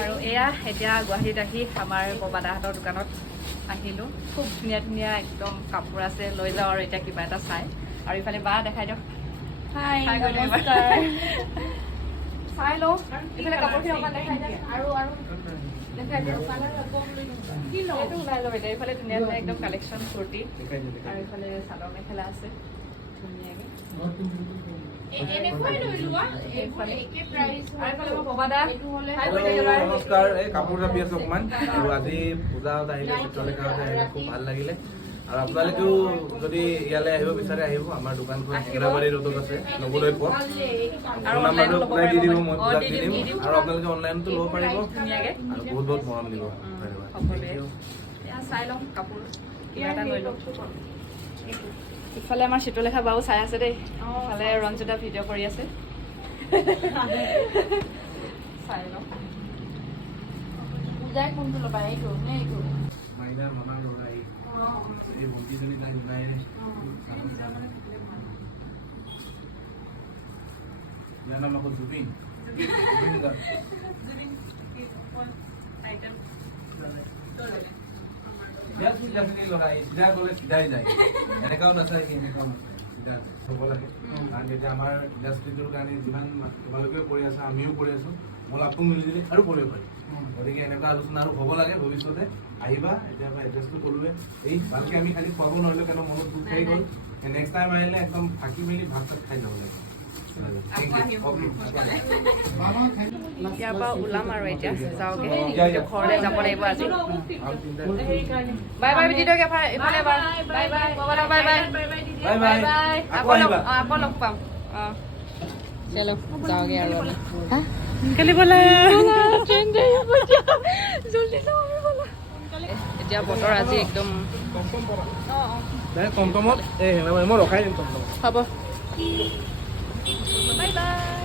আৰু এয়া এতিয়া গুৱাহাটীত আহি আমাৰ ববাদাহঁতৰ দোকানত আহিলোঁ। খুব ধুনীয়া ধুনীয়া একদম কাপোৰ আছে, লৈ যাওঁ আৰু এতিয়া কিবা এটা চাই। আৰু ইফালে বা দেখাই দিয়ক। হাই নমস্কাৰ। চাই লওঁ ইফালে কাপোৰখিনি অকণমান দেখাই দিয়ক। আৰু দেখাই দিয়ক। এইটো ওলাই লওঁ এতিয়া। এইফালে ধুনীয়া ধুনীয়া একদম কালেকশ্যন কুৰ্তি, আৰু এইফালে চাদৰ মেখেলা আছে ধুনীয়াকৈ। নমস্কাৰ, এই কাপোৰ চাপি আছো অকমান। আৰু আজি পূজাত আহিলে, চিত্ৰলেখাত আহিলে খুব ভাল লাগিলে। আৰু আপোনালোকেও যদি ইয়ালৈ আহিব বিচাৰে আহিব। আমাৰ দোকানখন হেঙেৰাবাৰী ৰোডত আছে, নৱোদয় পথ। আৰু নাম্বাৰটো ওলাই দি দিব, মই পূজাত দি দিম। আৰু আপোনালোকে অনলাইনতো ল'ব পাৰিব। ধুনীয়াকৈ আৰু বহুত বহুত মৰম দিব। সকলোৱে চাই লওঁ কাপোৰ, কিবা এটা লৈ লওঁ। ইফালে আমাৰ চিত্ৰলেখা বাও চাই আছে দেই। ইফালে ৰঞ্জিতা ভিডিঅ' কৰি আছে। চাই লওঁ পূজাই কোনটো ল'বা, এইটো নে এইটো? মাইনাৰ মামাৰ ল'ৰা এই ভণ্টিজনী তাই ওলাই ইয়াৰ নাম আকৌ জুবিন। জুবিন গাৰ্গ। চিধা গ'লে চিধাই যায়, এনেকাও নাচায় কি এনেকাও চিধা হ'ব লাগে। কাৰণ এতিয়া আমাৰ ইণ্ডাষ্ট্ৰিটোৰ কাৰণে যিমান তোমালোকেও কৰি আছা, আমিও কৰি আছো, মই লাভটো মিলি দিলে আৰু কৰিব পাৰিম। গতিকে এনেকুৱা আলোচনা আৰু হ'ব লাগে ভৱিষ্যতে। আহিবা, এতিয়া মই এড্ৰেছটো ক'লোৱে। এই ভালকে আমি খালি খুৱাব নোৱাৰিলোঁ কাৰণ মনত দুখ থাকি গ'ল। নেক্সট টাইম আহিলে একদম থাকি মেলি ভাত চাত খাই যাব লাগে। ইয়াৰ পৰা ওলাম আৰু এতিয়া যাওঁগে, ঘৰলৈ যাব লাগিব আজি। বাই বাই দি দিয়ক এইফালে। Bye bye bye bye bye bye. আকৌ লগ পাম। চলো যাওঁগে আৰু আমি। সোনকালে ব'লা, এতিয়া বতৰ আজি একদম টমটমত এই মই ৰখাই দিম টমটমত। হ'ব। Bye bye.